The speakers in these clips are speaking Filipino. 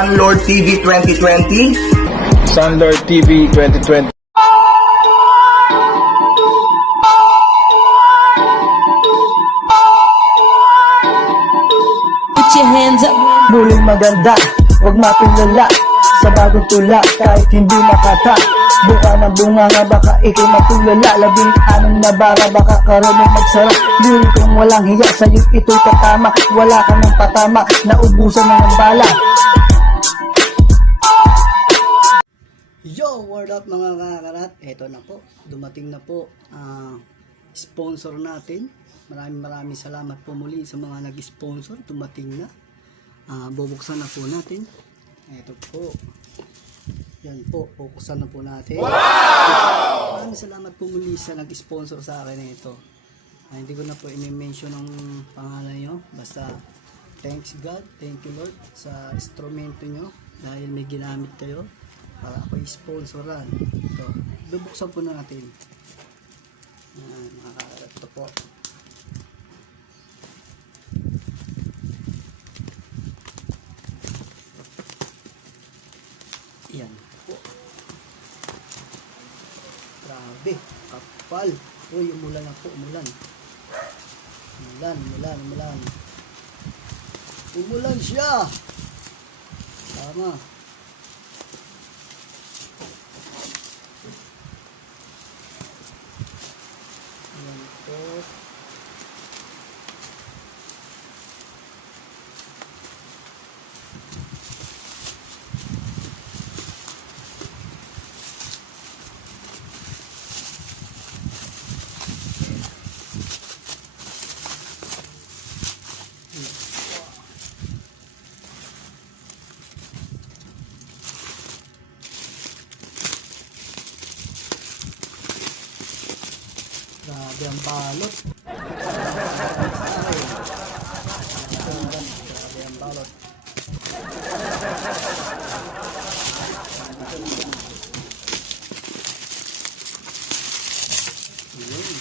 Sunlord TV 2020. Sunlord TV 2020. Put your hands up. Muling maganda, huwag mapilala sa bagong tula kahit hindi makata. Buka ng bunga nga baka ikay matulala. 16 na bara baka karunong magsara. Muling kung walang hiya sa'yo ito'y tatama. Wala ka ng patama, naubusan na ng bala. Yo, word up mga kakarat. Eto na po, dumating na po sponsor natin. Maraming salamat po muli sa mga nag-sponsor. Dumating na. Bubuksan na po natin. Eto po. Yan po, bubuksan na po natin. Wow! Maraming salamat po muli sa nag-sponsor sa akin ito. Hindi ko na po i-mention ang pangalan nyo. Basta, thanks God, thank you Lord sa instrumento nyo. Dahil may ginamit kayo para ako i-sponsoran. Ito, bubuksan po natin. Ito po. Yan po. Grabe, kapal. Uy, umulan na po, umulan. Umulan. Umulan siya. Tama. Yan po. Grabe ang balot. Grabe ang balot. Yun.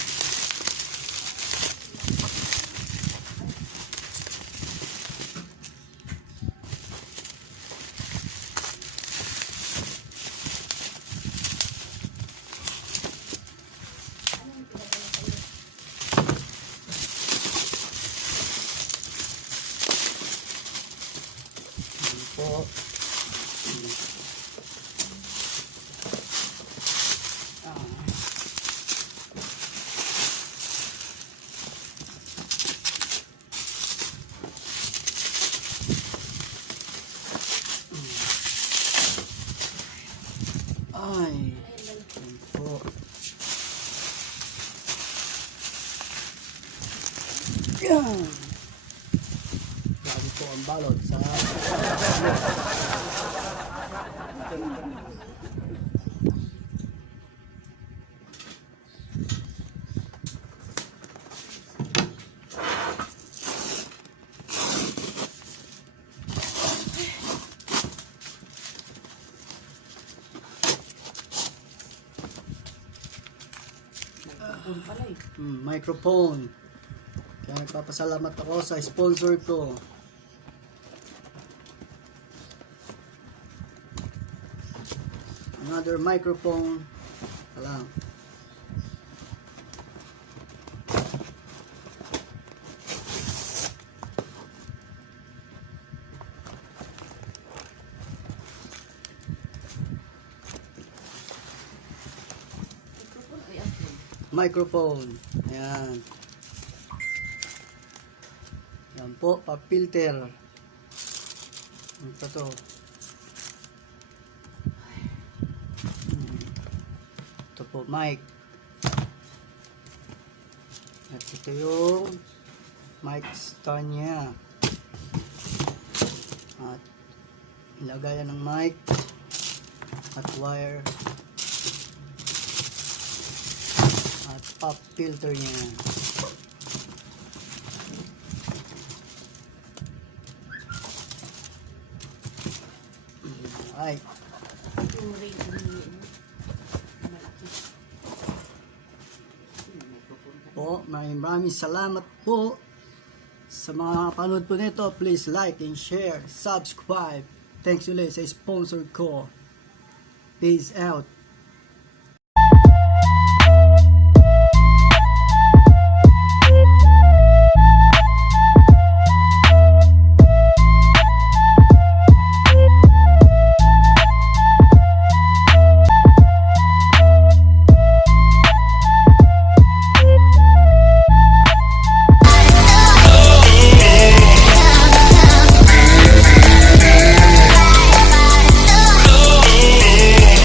Po. Ay, po. Yan. Grabe po ang balot sa microphone. Kaya nagpapasalamat ako sa sponsor ko. Another microphone. Alam. Microphone. Ayan. Yan po, pa-filter. Ito to. Ito po, mic. At ito yung mic stand niya. At ilagayan ng mic at wire at pop filter niya. Ay. Po, maraming salamat po sa mga panood po nito. Please like and share, subscribe Thanks ulit sa sponsor ko. Peace out.